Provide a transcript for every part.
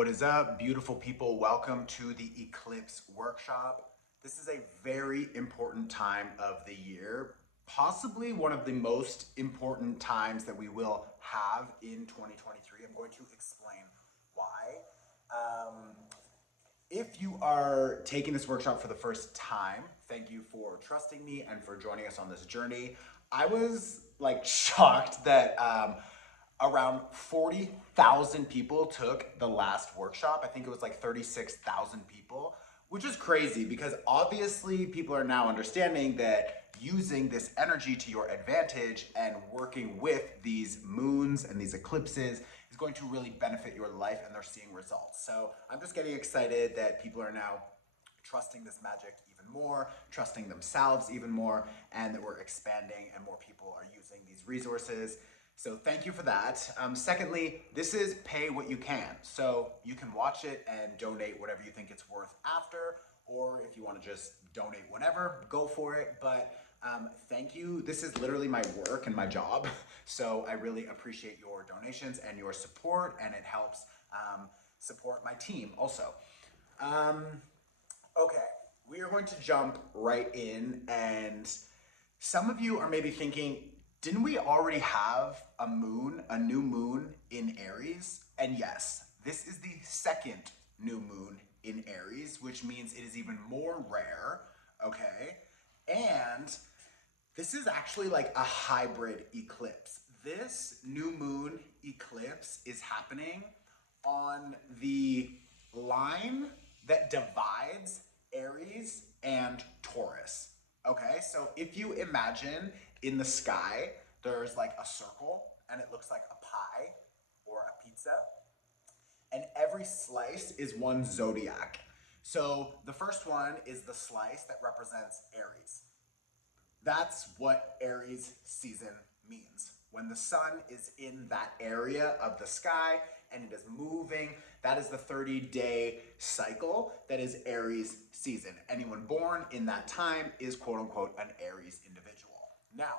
What is up, beautiful people? Welcome to the Eclipse workshop. This is a very important time of the year, possibly one of the most important times that we will have in 2023. I'm going to explain why. If you are taking this workshop for the first time, thank you for trusting me and for joining us on this journey. I was like shocked that around 40,000 people took the last workshop. I think it was like 36,000 people, which is crazy because obviously people are now understanding that using this energy to your advantage and working with these moons and these eclipses is going to really benefit your life, and they're seeing results. So I'm just getting excited that people are now trusting this magic even more, trusting themselves even more, and that we're expanding and more people are using these resources. So thank you for that. Secondly, this is pay what you can. So you can watch it and donate whatever you think it's worth after, or if you want to just donate whatever, go for it. But thank you. This is literally my work and my job. So I really appreciate your donations and your support, and it helps support my team also. Okay, we are going to jump right in, and some of you are maybe thinking, didn't we already have a new moon in Aries? And yes, this is the second new moon in Aries, which means it is even more rare, okay? And this is actually like a hybrid eclipse. This new moon eclipse is happening on the line that divides Aries and Taurus. Okay, so if you imagine in the sky, there's like a circle and it looks like a pie or a pizza, and every slice is one zodiac. So the first one is the slice that represents Aries. That's what Aries season means. When the sun is in that area of the sky and it is moving, that is the 30-day cycle that is Aries season. Anyone born in that time is quote unquote an Aries individual. Now,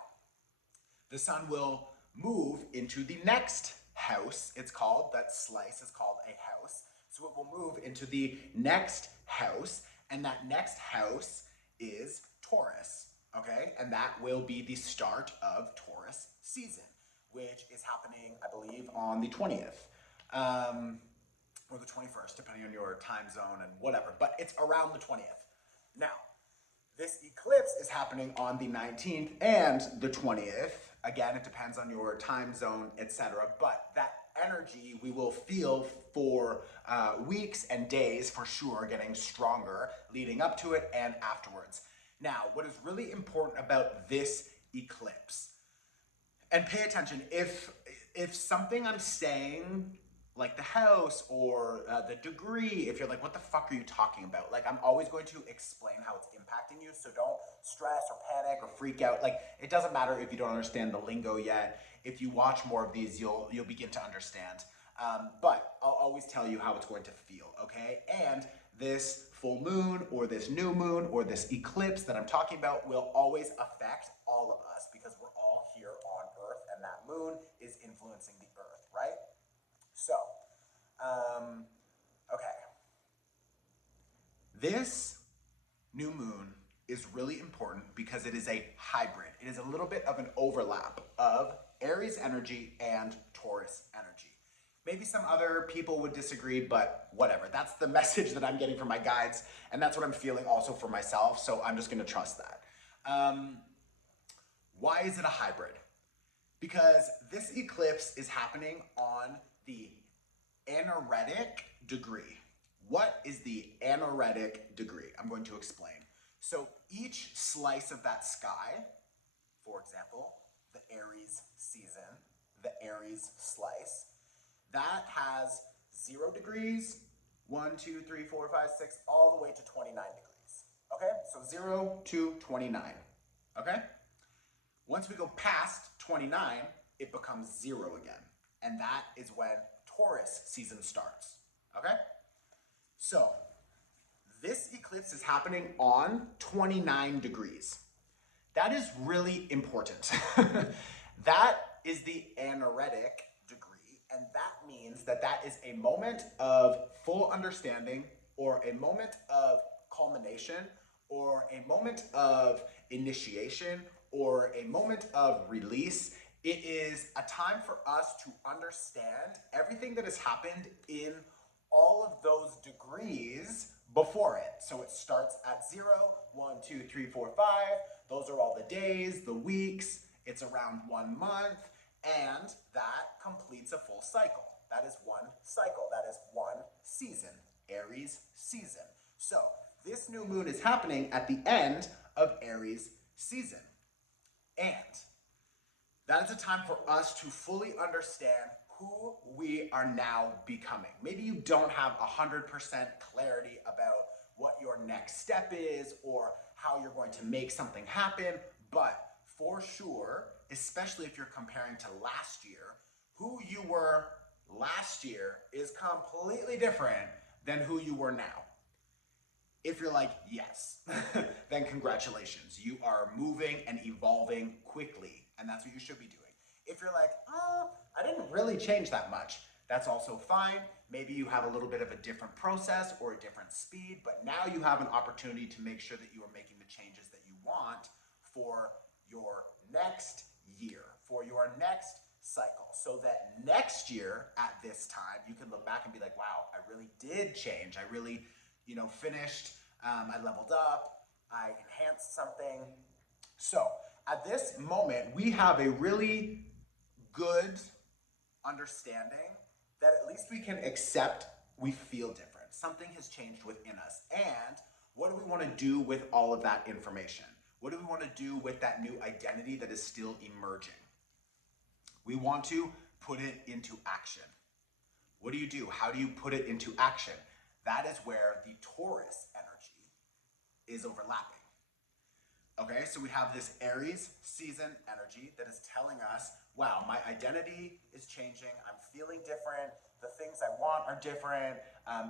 the sun will move into the next house. It's called, that slice is called a house. So it will move into the next house, and that next house is Taurus. Okay, and that will be the start of Taurus season, which is happening, I believe, on the 20th or the 21st, depending on your time zone and whatever, but it's around the 20th. Now, this eclipse is happening on the 19th and the 20th. Again, it depends on your time zone, etc. But that energy we will feel for weeks and days for sure, getting stronger leading up to it and afterwards. Now, what is really important about this eclipse, and pay attention, if something I'm saying, like the house or the degree, if you're like, what the fuck are you talking about? Like, I'm always going to explain how it's impacting you, so don't stress or panic or freak out. Like, it doesn't matter if you don't understand the lingo yet. If you watch more of these, you'll begin to understand. But I'll always tell you how it's going to feel, okay? And this full moon or this new moon or this eclipse that I'm talking about will always affect all of us because we're all here on Earth, and that moon is influencing the Earth, right? So, okay. This new moon is really important because it is a hybrid. It is a little bit of an overlap of Aries energy and Taurus energy. Maybe some other people would disagree, but whatever. That's the message that I'm getting from my guides, and that's what I'm feeling also for myself, so I'm just going to trust that. Why is it a hybrid? Because this eclipse is happening on the anaretic degree. What is the anaretic degree? I'm going to explain. So each slice of that sky, for example, the Aries season, the Aries slice, that has 0 degrees, 1, 2, 3, 4, 5, 6, all the way to 29 degrees. Okay, so 0 to 29. Okay? Once we go past 29, it becomes 0 again. And that is when Taurus season starts. Okay? So, this eclipse is happening on 29 degrees. That is really important. That is the anaretic degree, And that means that that is a moment of full understanding, or a moment of culmination, or a moment of initiation, or a moment of release. It is a time for us to understand everything that has happened in all of those degrees before it. So it starts at 0, 1, 2, 3, 4, 5. Those are all the days, the weeks. It's around 1 month, and that completes a full cycle. That is one cycle. That is one season, Aries season. So this new moon is happening at the end of Aries season. And that is a time for us to fully understand who we are now becoming. Maybe you don't have 100% clarity about what your next step is or how you're going to make something happen, but for sure, especially if you're comparing to last year, who you were last year is completely different than who you were now. If you're like, yes, then congratulations. You are moving and evolving quickly, and that's what you should be doing. If you're like, oh, I didn't really change that much, that's also fine. Maybe you have a little bit of a different process or a different speed, but now you have an opportunity to make sure that you are making the changes that you want for your next year, for your next cycle, so that next year at this time, you can look back and be like, wow, I really did change. I really finished, I leveled up, I enhanced something. So at this moment, we have a really good understanding that at least we can accept we feel different. Something has changed within us. And what do we want to do with all of that information? What do we want to do with that new identity that is still emerging? We want to put it into action. What do? How do you put it into action? That is where the Taurus energy is overlapping. Okay, so we have this Aries season energy that is telling us, wow, my identity is changing. I'm feeling different. The things I want are different.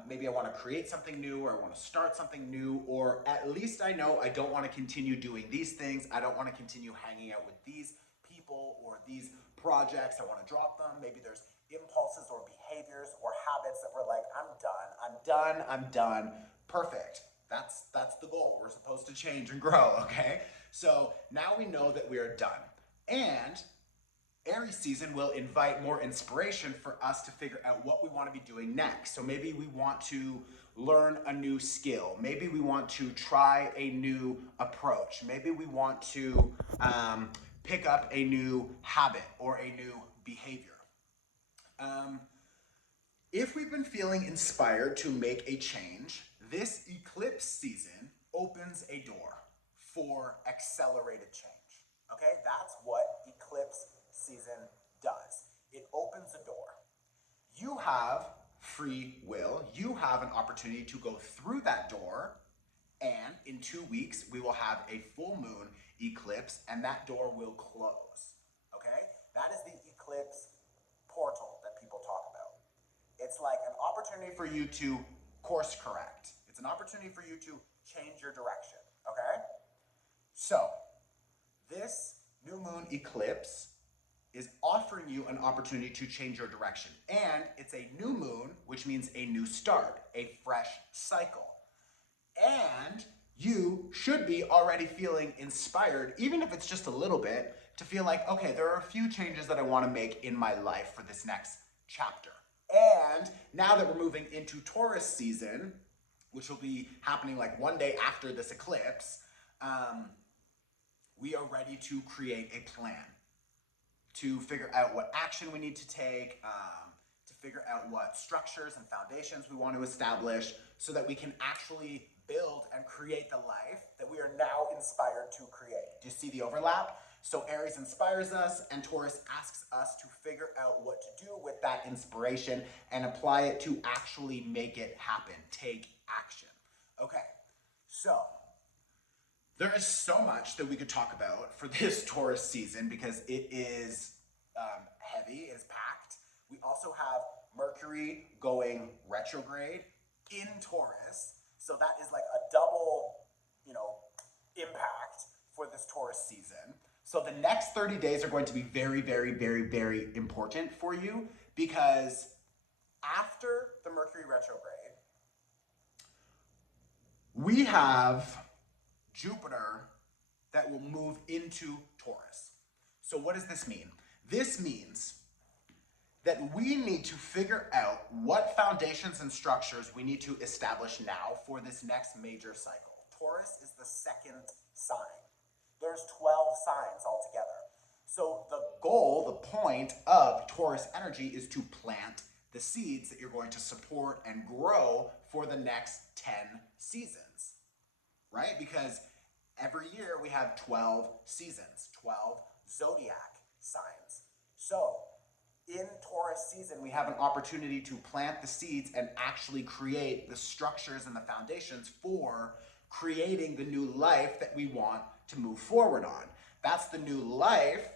Maybe I want to create something new, or I want to start something new, or at least I know I don't want to continue doing these things. I don't want to continue hanging out with these people or these projects. I want to drop them. Maybe there's impulses or behaviors or habits that we're like, I'm done. Perfect. That's the goal. We're supposed to change and grow, okay? So now we know that we are done. And Aries season will invite more inspiration for us to figure out what we want to be doing next. So maybe we want to learn a new skill. Maybe we want to try a new approach. Maybe we want to pick up a new habit or a new behavior. If we've been feeling inspired to make a change, this eclipse season opens a door for accelerated change. Okay, that's what eclipse season does. It opens a door. You have free will. You have an opportunity to go through that door, and in 2 weeks, we will have a full moon eclipse, and that door will close. Okay, that is the eclipse portal that people talk about. It's like an opportunity for you to course correct. It's an opportunity for you to change your direction, okay? So, this new moon eclipse is offering you an opportunity to change your direction. And it's a new moon, which means a new start, a fresh cycle. And you should be already feeling inspired, even if it's just a little bit, to feel like, okay, there are a few changes that I want to make in my life for this next chapter. And now that we're moving into Taurus season, which will be happening like one day after this eclipse, we are ready to create a plan, to figure out what action we need to take, to figure out what structures and foundations we want to establish so that we can actually build and create the life that we are now inspired to create. Do you see the overlap? So Aries inspires us, and Taurus asks us to figure out what to do with that inspiration and apply it to actually make it happen, take action. Okay, so there is so much that we could talk about for this Taurus season because it is heavy, it is packed. We also have Mercury going retrograde in Taurus, so that is like a double, impact for this Taurus season. So the next 30 days are going to be very, very, very, very important for you Because after the Mercury retrograde, we have Jupiter that will move into Taurus. So what does this mean? This means that we need to figure out what foundations and structures we need to establish now for this next major cycle. Taurus is the second sign. There's 12 signs altogether. So the goal, the point of Taurus energy is to plant the seeds that you're going to support and grow for the next 10 seasons, right? Because every year we have 12 seasons, 12 zodiac signs. So in Taurus season, we have an opportunity to plant the seeds and actually create the structures and the foundations for creating the new life that we want to move forward on. That's the new life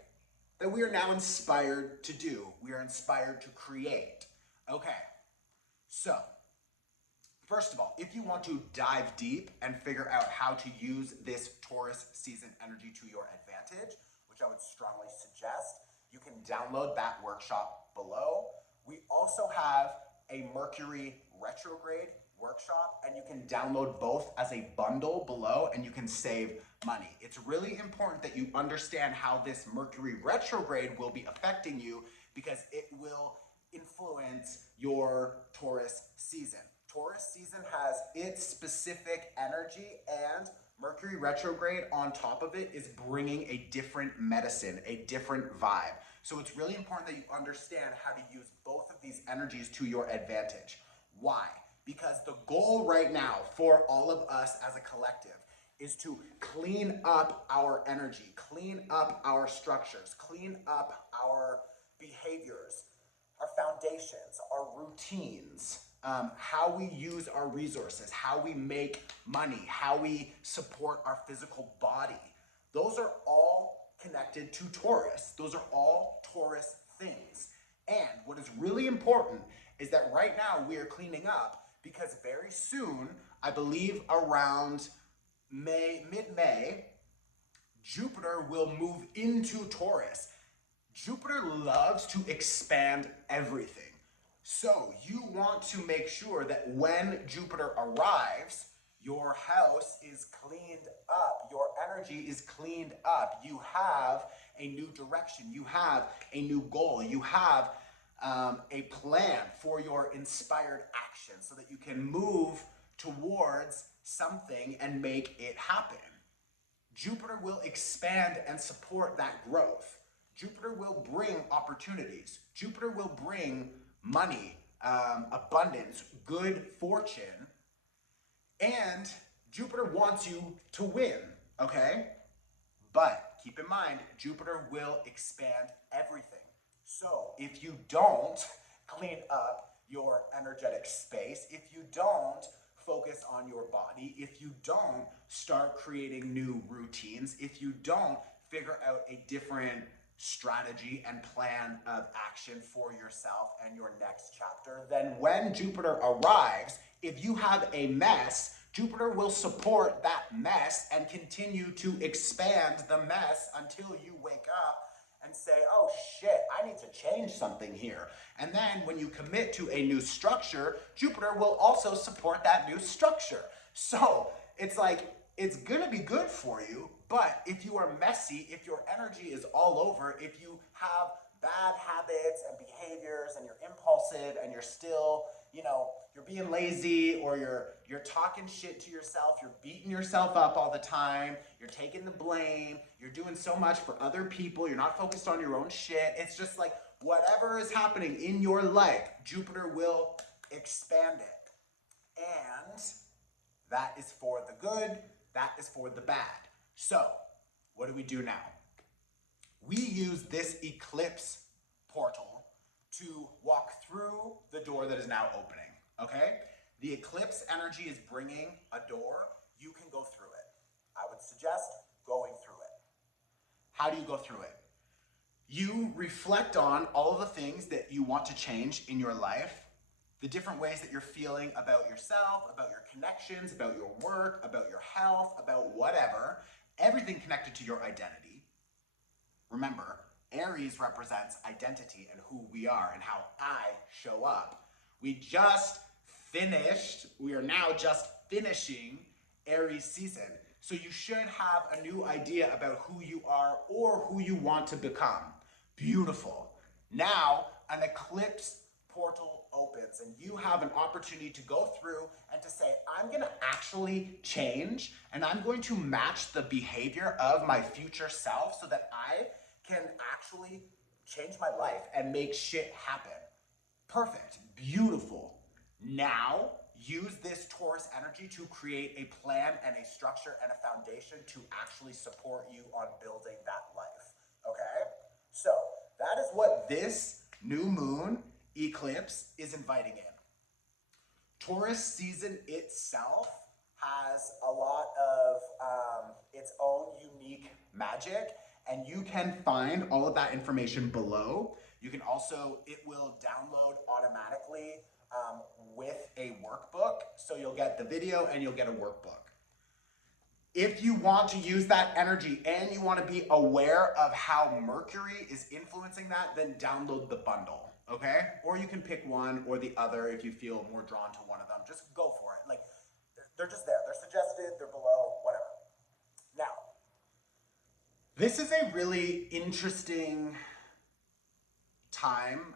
that we are now inspired to do. We are inspired to create. Okay, so first of all, if you want to dive deep and figure out how to use this Taurus season energy to your advantage, which I would strongly suggest, you can download that workshop below. We also have a Mercury retrograde workshop, and you can download both as a bundle below, and you can save money. It's really important that you understand how this Mercury retrograde will be affecting you, because it will influence your Taurus season. Taurus season has its specific energy, and Mercury retrograde on top of it is bringing a different medicine, a different vibe. So it's really important that you understand how to use both of these energies to your advantage. Why? Because the goal right now for all of us as a collective is to clean up our energy, clean up our structures, clean up our behaviors, our foundations, our routines, how we use our resources, how we make money, how we support our physical body. Those are all connected to Taurus. Those are all Taurus things. And what is really important is that right now we are cleaning up, because very soon, I believe around mid-May, Jupiter will move into Taurus. Jupiter loves to expand everything. So you want to make sure that when Jupiter arrives, your house is cleaned up, your energy is cleaned up, you have a new direction, you have a new goal, you have a plan for your inspired action so that you can move towards something and make it happen. Jupiter will expand and support that growth. Jupiter will bring opportunities. Jupiter will bring money, abundance, good fortune, and Jupiter wants you to win, okay? But keep in mind, Jupiter will expand everything. So if you don't clean up your energetic space, if you don't focus on your body, if you don't start creating new routines, if you don't figure out a different strategy and plan of action for yourself and your next chapter, then when Jupiter arrives, if you have a mess, Jupiter will support that mess and continue to expand the mess until you wake up and say, oh shit, I need to change something here. And then when you commit to a new structure, Jupiter will also support that new structure. So it's like, it's gonna be good for you, but if you are messy, if your energy is all over, if you have bad habits and behaviors and you're impulsive and you're still, you're being lazy, or you're talking shit to yourself, you're beating yourself up all the time, you're taking the blame, you're doing so much for other people, you're not focused on your own shit. It's just like whatever is happening in your life, Jupiter will expand it. And that is for the good, that is for the bad. So, what do we do now? We use this Eclipse portal to walk through the door that is now opening, okay? The Eclipse energy is bringing a door. You can go through it. I would suggest going through it. How do you go through it? You reflect on all of the things that you want to change in your life, the different ways that you're feeling about yourself, about your connections, about your work, about your health, about whatever, everything connected to your identity. Remember, Aries represents identity and who we are and how I show up. We are now just finishing Aries season. So you should have a new idea about who you are or who you want to become. Beautiful. Now, an eclipse portal opens and you have an opportunity to go through and to say, I'm going to actually change and I'm going to match the behavior of my future self so that I can actually change my life and make shit happen. Perfect. Beautiful. Now, use this Taurus energy to create a plan and a structure and a foundation to actually support you on building that life. Okay? So, that is what this new moon eclipse is inviting in. Taurus season itself has a lot of its own unique magic, and you can find all of that information below. You can also, it will download automatically with a workbook. So you'll get the video and you'll get a workbook. If you want to use that energy and you want to be aware of how Mercury is influencing that, then download the bundle, okay? Or you can pick one or the other if you feel more drawn to one of them. Just go for it. Like, they're just there. They're suggested, they're below, whatever. Now, this is a really interesting time.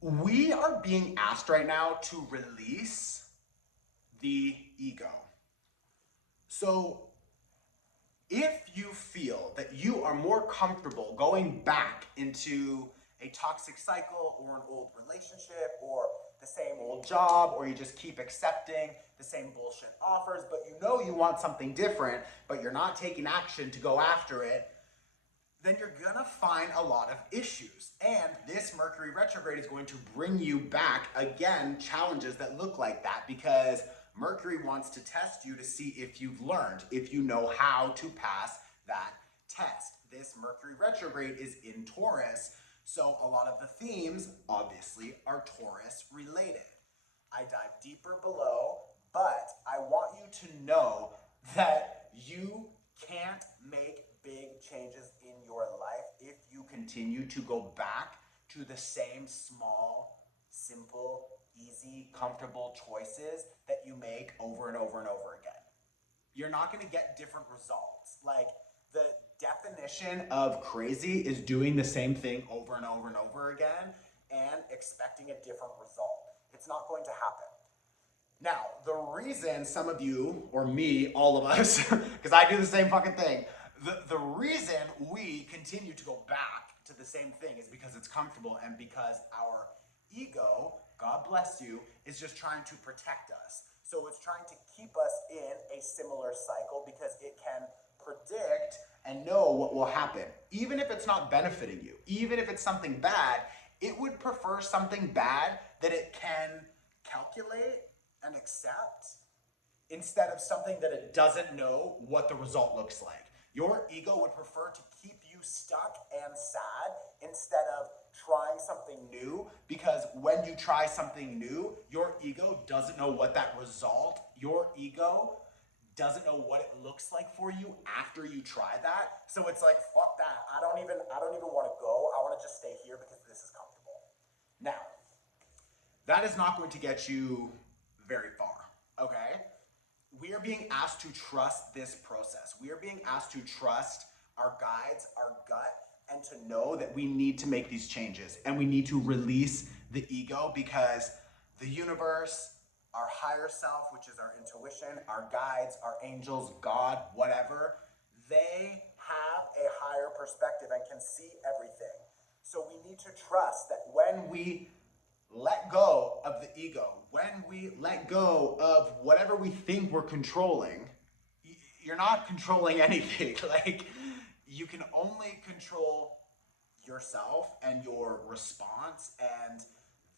We are being asked right now to release the ego. So if you feel that you are more comfortable going back into a toxic cycle or an old relationship or the same old job, or you just keep accepting the same bullshit offers, but you know you want something different, but you're not taking action to go after it, then you're gonna find a lot of issues. And this Mercury retrograde is going to bring you back, again, challenges that look like that, because Mercury wants to test you to see if you've learned, if you know how to pass that test. This Mercury retrograde is in Taurus, so a lot of the themes, obviously, are Taurus related. I dive deeper below, but I want you to know that you can't make big changes in your life if you continue to go back to the same small, simple, easy, comfortable choices that you make over and over and over again. You're not going to get different results. Like, the definition of crazy is doing the same thing over and over and over again and expecting a different result. It's not going to happen. Now, the reason some of you, or me, all of us, because I do the same fucking thing, the reason we continue to go back to the same thing is because it's comfortable and because our ego, God bless you, is just trying to protect us. So it's trying to keep us in a similar cycle because it can predict and know what will happen. Even if it's not benefiting you, even if it's something bad, it would prefer something bad that it can calculate and accept instead of something that it doesn't know what the result looks like. Your ego would prefer to keep you stuck and sad instead of trying something new, because when you try something new, your ego doesn't know what that result, your ego doesn't know what it looks like for you after you try that. So it's like, fuck that. I don't even want to go. I want to just stay here because this is comfortable. Now, that is not going to get you very far, okay? We are being asked to trust this process. We are being asked to trust our guides, our gut, and to know that we need to make these changes and we need to release the ego, because the universe, our higher self, which is our intuition, our guides, our angels, God, whatever, they have a higher perspective and can see everything. So we need to trust that when we let go of the ego, when we let go of whatever we think we're controlling, you're not controlling anything. Like, you can only control yourself and your response, and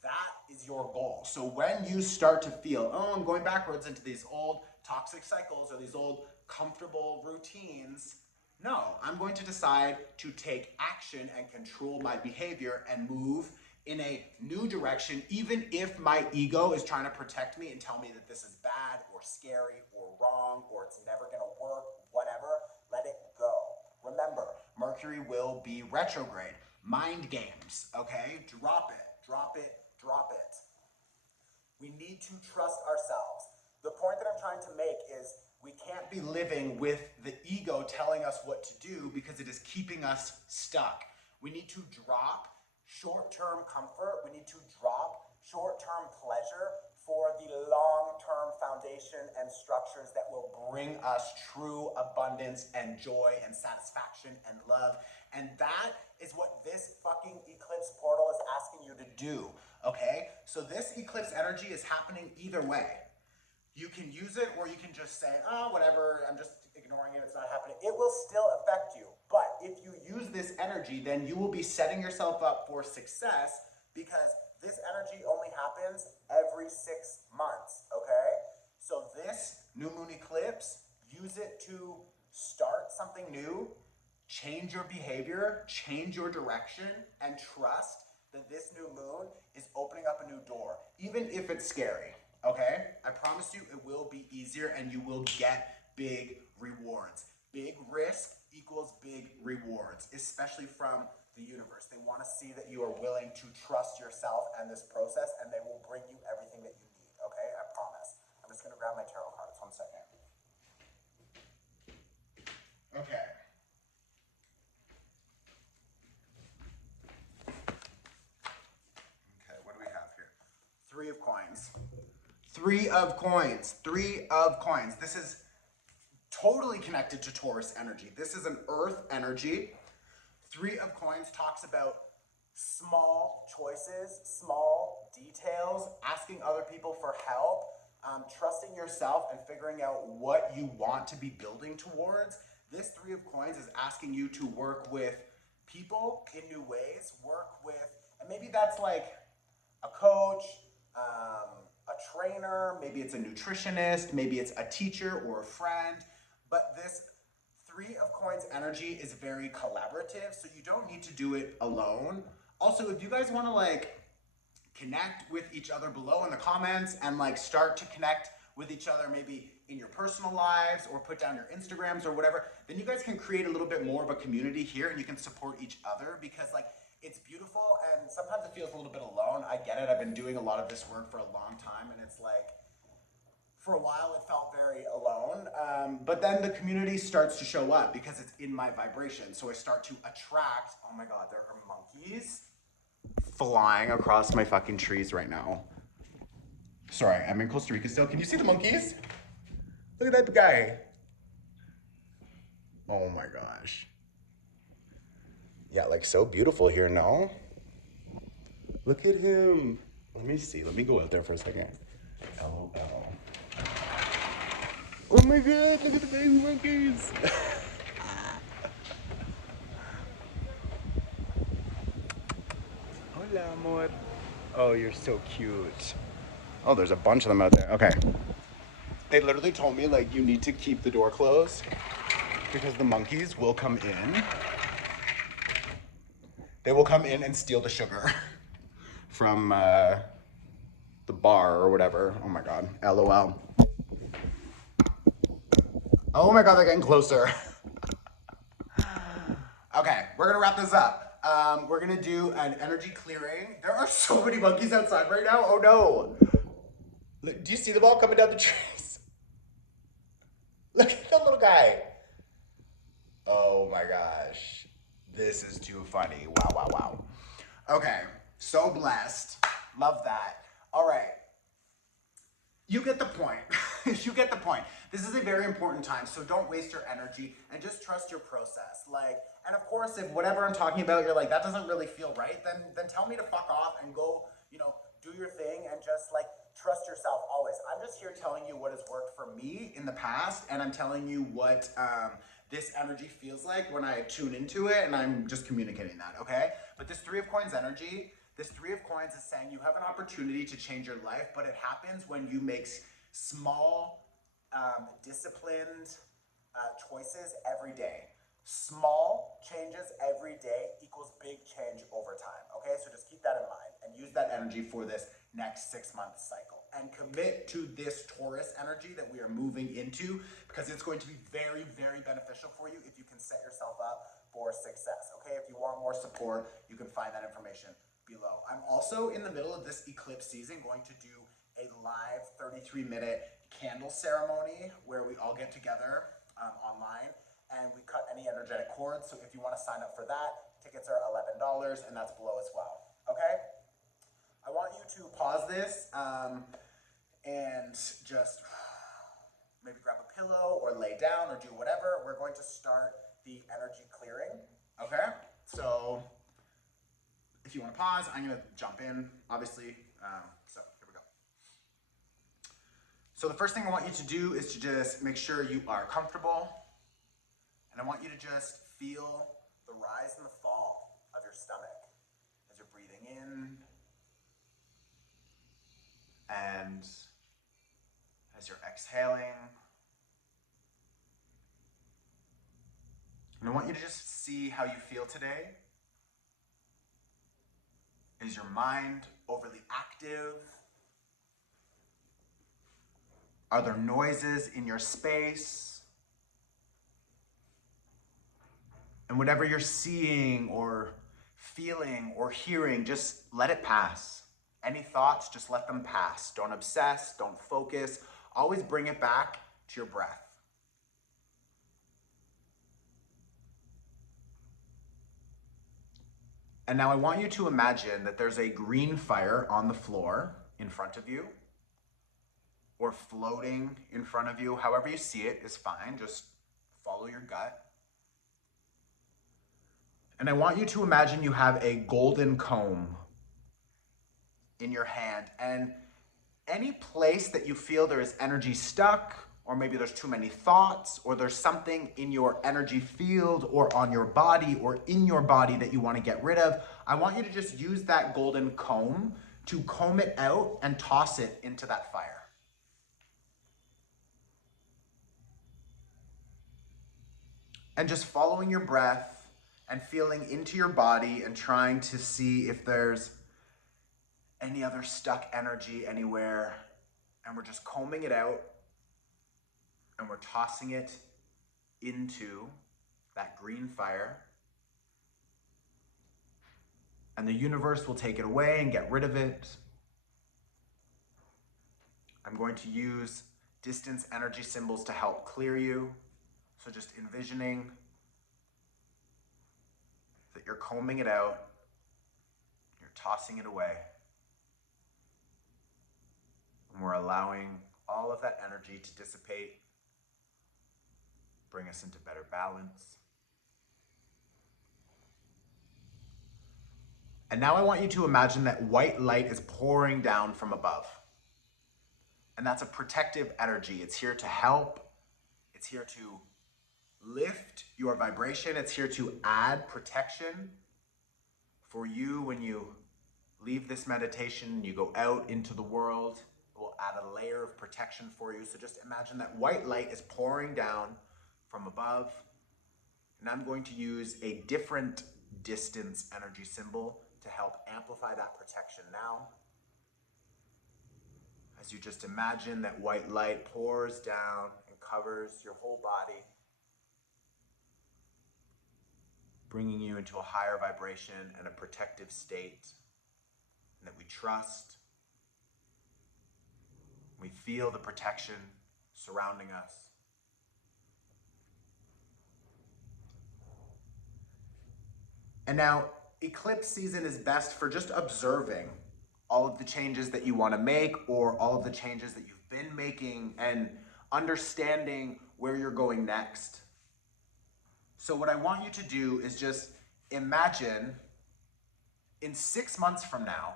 that is your goal. So when you start to feel, oh, I'm going backwards into these old toxic cycles or these old comfortable routines, no, I'm going to decide to take action and control my behavior and move in a new direction, even if my ego is trying to protect me and tell me that this is bad or scary or wrong or it's never gonna work, whatever. Let it Remember, Mercury will be retrograde. Mind games, okay? Drop it, drop it, drop it. We need to trust ourselves. The point that I'm trying to make is we can't be living with the ego telling us what to do because it is keeping us stuck. We need to drop short-term comfort. We need to drop short-term pleasure for the long-term foundation and structures that will bring us true abundance and joy and satisfaction and love. And that is what this fucking eclipse portal is asking you to do, okay? So this eclipse energy is happening either way. You can use it or you can just say, oh, whatever, I'm just ignoring it, it's not happening. It will still affect you. But if you use this energy, then you will be setting yourself up for success because this energy only happens every 6 months, okay? So this new moon eclipse, use it to start something new, change your behavior, change your direction, and trust that this new moon is opening up a new door, even if it's scary, okay? I promise you it will be easier and you will get big rewards. Big risk equals big rewards, especially from the universe. They want to see that you are willing to trust yourself and this process, and they will bring you everything that you need, okay? I promise. I'm just going to grab my tarot cards. 1 second. Okay. Okay, what do we have here? 3 of coins. 3 of coins. 3 of coins. This is totally connected to Taurus energy. This is an earth energy. 3 of coins talks about small choices, small details, asking other people for help, trusting yourself and figuring out what you want to be building towards. This 3 of coins is asking you to work with people in new ways, work with, and maybe that's like a coach, a trainer, maybe it's a nutritionist, maybe it's a teacher or a friend, but this 3 of coins energy is very collaborative, so you don't need to do it alone. Also, if you guys want to like connect with each other below in the comments and like start to connect with each other maybe in your personal lives or put down your Instagrams or whatever, then you guys can create a little bit more of a community here and you can support each other because like it's beautiful and sometimes it feels a little bit alone. I get it. I've been doing a lot of this work for a long time and it's like for a while it felt very alone, but then the community starts to show up because it's in my vibration. So I start to attract, oh my God, there are monkeys flying across my fucking trees right now. Sorry, I'm in Costa Rica still. Can you see the monkeys? Look at that guy. Oh my gosh. Yeah, like so beautiful here, no? Look at him. Let me see. Let me go out there for a second. LOL. Oh my God, look at the baby monkeys. Hola, amor. Oh, you're so cute. Oh, there's a bunch of them out there. Okay. They literally told me, like, you need to keep the door closed because the monkeys will come in. They will come in and steal the sugar from the bar or whatever. Oh my God. LOL. Oh my God, they're getting closer. Okay, we're gonna wrap this up. We're gonna do an energy clearing. There are so many monkeys outside right now. Oh no. Look, do you see them all coming down the trees? Look at that little guy. Oh my gosh. This is too funny. Wow, wow, wow. Okay, so blessed. Love that. All right. You get the point. You get the point. This is a very important time, so don't waste your energy and just trust your process. Like, and of course, if whatever I'm talking about, you're like, that doesn't really feel right, then tell me to fuck off and go, you know, do your thing and just like trust yourself always. I'm just here telling you what has worked for me in the past, and I'm telling you what this energy feels like when I tune into it, and I'm just communicating that, okay? But this 3 of coins energy, this 3 of coins is saying you have an opportunity to change your life, but it happens when you make small, disciplined choices every day. Small changes every day equals big change over time, okay? So just keep that in mind and use that energy for this next 6-month cycle. And commit to this Taurus energy that we are moving into because it's going to be very, very beneficial for you if you can set yourself up for success. Okay, if you want more support, you can find that information below. I'm also in the middle of this eclipse season going to do a live 33-minute candle ceremony where we all get together online and we cut any energetic cords. So if you want to sign up for that, tickets are $11 and that's below as well. Okay? I want you to pause this and just maybe grab a pillow or lay down or do whatever. We're going to start the energy clearing. Okay? So if you want to pause, I'm going to jump in, obviously. So here we go. So the first thing I want you to do is to just make sure you are comfortable. And I want you to just feel the rise and the fall of your stomach as you're breathing in and as you're exhaling. And I want you to just see how you feel today. Is your mind overly active? Are there noises in your space? And whatever you're seeing or feeling or hearing, just let it pass. Any thoughts, just let them pass. Don't obsess, don't focus. Always bring it back to your breath. And now I want you to imagine that there's a green fire on the floor in front of you or floating in front of you. However you see it is fine. Just follow your gut. And I want you to imagine you have a golden comb in your hand, and any place that you feel there is energy stuck, or maybe there's too many thoughts, or there's something in your energy field or on your body or in your body that you want to get rid of, I want you to just use that golden comb to comb it out and toss it into that fire. And just following your breath and feeling into your body and trying to see if there's any other stuck energy anywhere. And we're just combing it out and we're tossing it into that green fire. And the universe will take it away and get rid of it. I'm going to use distance energy symbols to help clear you. So just envisioning that you're combing it out, you're tossing it away, and we're allowing all of that energy to dissipate, bring us into better balance. And now I want you to imagine that white light is pouring down from above. And that's a protective energy. It's here to help. It's here to lift your vibration. It's here to add protection for you when you leave this meditation, you go out into the world. It will add a layer of protection for you. So just imagine that white light is pouring down from above. And I'm going to use a different distance energy symbol to help amplify that protection now. As you just imagine that white light pours down and covers your whole body, bringing you into a higher vibration and a protective state, and that we trust. We feel the protection surrounding us. And now, eclipse season is best for just observing all of the changes that you want to make or all of the changes that you've been making and understanding where you're going next. So what I want you to do is just imagine in 6 months from now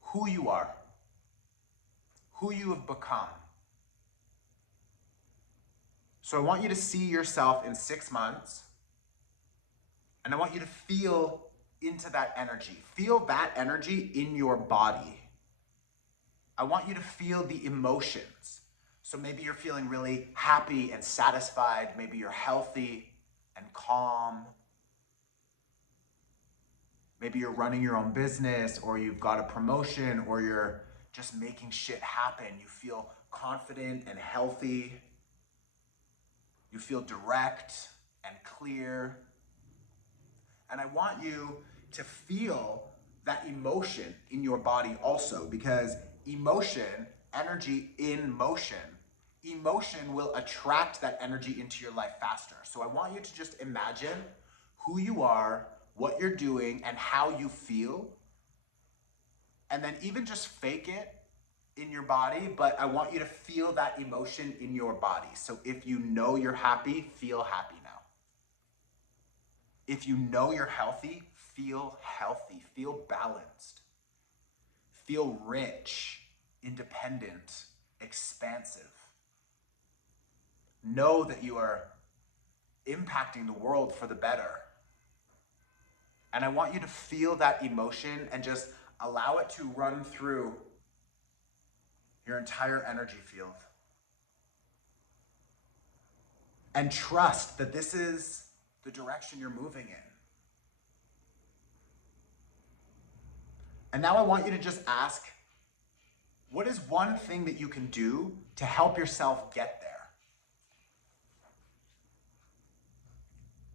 who you are, who you have become. So I want you to see yourself in 6 months, and I want you to feel into that energy. Feel that energy in your body. I want you to feel the emotions. So maybe you're feeling really happy and satisfied. Maybe you're healthy and calm. Maybe you're running your own business, or you've got a promotion, or you're just making shit happen. You feel confident and healthy. You feel direct. and clear. And I want you to feel that emotion in your body also, because emotion, energy in motion, emotion will attract that energy into your life faster. So I want you to just imagine who you are, what you're doing, and how you feel. And then even just fake it in your body, but I want you to feel that emotion in your body. So if you know you're happy, feel happy now. If you know you're healthy, feel balanced, feel rich, independent, expansive. Know that you are impacting the world for the better. And I want you to feel that emotion and just allow it to run through your entire energy field. And trust that this is the direction you're moving in. And now I want you to just ask, what is one thing that you can do to help yourself get there?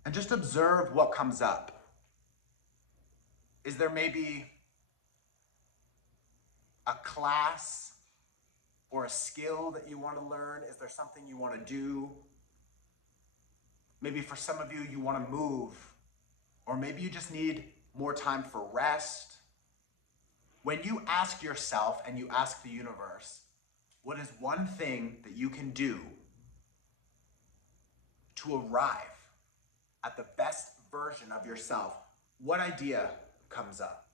And just observe what comes up. Is there maybe a class or a skill that you want to learn? Is there something you want to do? Maybe for some of you, you want to move, or maybe you just need more time for rest. When you ask yourself and you ask the universe, what is one thing that you can do to arrive at the best version of yourself? What idea comes up?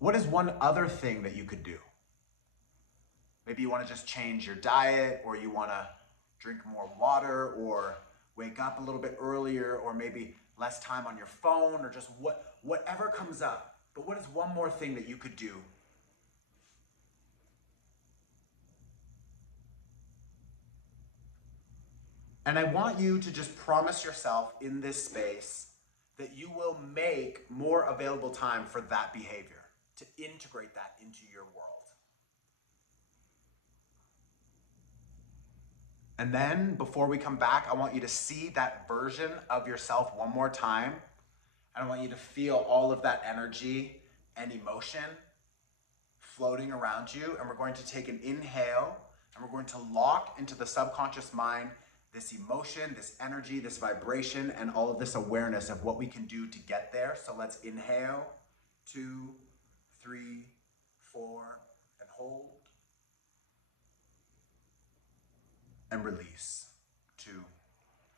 What is one other thing that you could do? Maybe you want to just change your diet, or you want to drink more water, or wake up a little bit earlier, or maybe less time on your phone, or just whatever comes up. But what is one more thing that you could do? And I want you to just promise yourself in this space that you will make more available time for that behavior, to integrate that into your world. And then before we come back, I want you to see that version of yourself one more time. And I want you to feel all of that energy and emotion floating around you. And we're going to take an inhale, and we're going to lock into the subconscious mind this emotion, this energy, this vibration, and all of this awareness of what we can do to get there. So let's inhale, 2, 3, 4, and hold. And release, 2,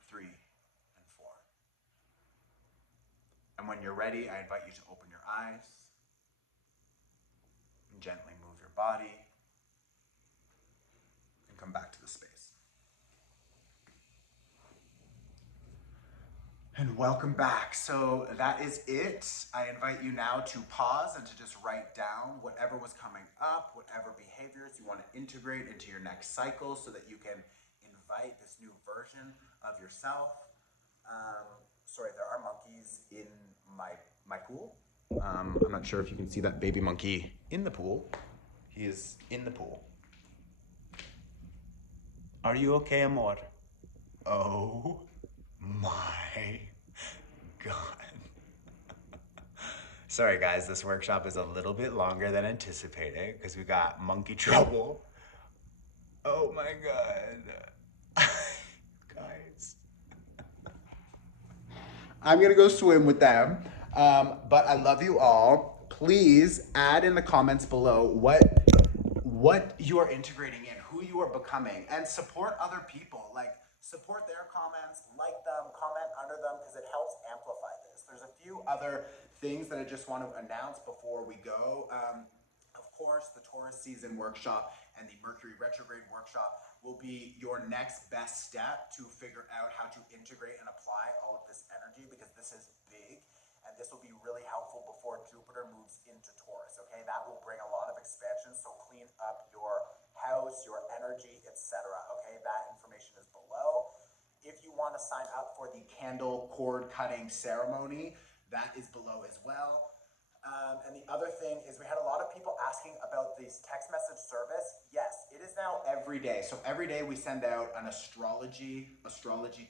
3, and 4. And when you're ready, I invite you to open your eyes and gently move your body and come back to the space. And welcome back. So that is it. I invite you now to pause and to just write down whatever was coming up, whatever behaviors you want to integrate into your next cycle so that you can invite this new version of yourself. Sorry, there are monkeys in my pool. I'm not sure if you can see that baby monkey in the pool. He is in the pool. Are you okay, amor? Oh my God. Sorry guys, this workshop is a little bit longer than anticipated because we got monkey trouble. Oh my God. Guys. I'm gonna go swim with them. But I love you all. Please add in the comments below what you are integrating in, who you are becoming, and support other people. Like, support their comments, like them, comment under them, because it helps amplify this. There's a few other things that I just want to announce before we go. Of course, the Taurus season workshop and the Mercury retrograde workshop will be your next best step to figure out how to integrate and apply all of this energy, because this is big. And this will be really helpful before Jupiter moves into Taurus, okay? That will bring a lot of expansion, so clean up your house, your energy, etc., okay? That information is below. If you want to sign up for the candle cord cutting ceremony, that is below as well. And the other thing is, we had a lot of people people asking about this text message service. Yes, it is now every day. So every day we send out an astrology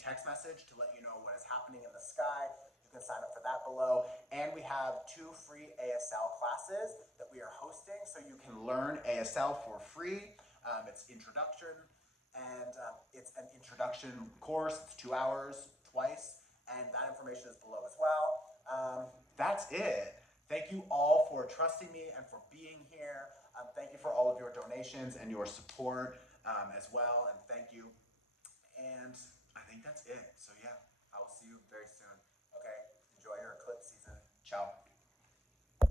text message to let you know what is happening in the sky. You can sign up for that below. And we have 2 free ASL classes that we are hosting, so you can learn ASL for free. It's introduction, and it's an introduction course. It's 2 hours twice, and that information is below as well. That's it. Thank you all for trusting me and for being here. Thank you for all of your donations and your support as well, and thank you. And I think that's it. So yeah, I will see you very soon. Okay, enjoy your eclipse season. Ciao.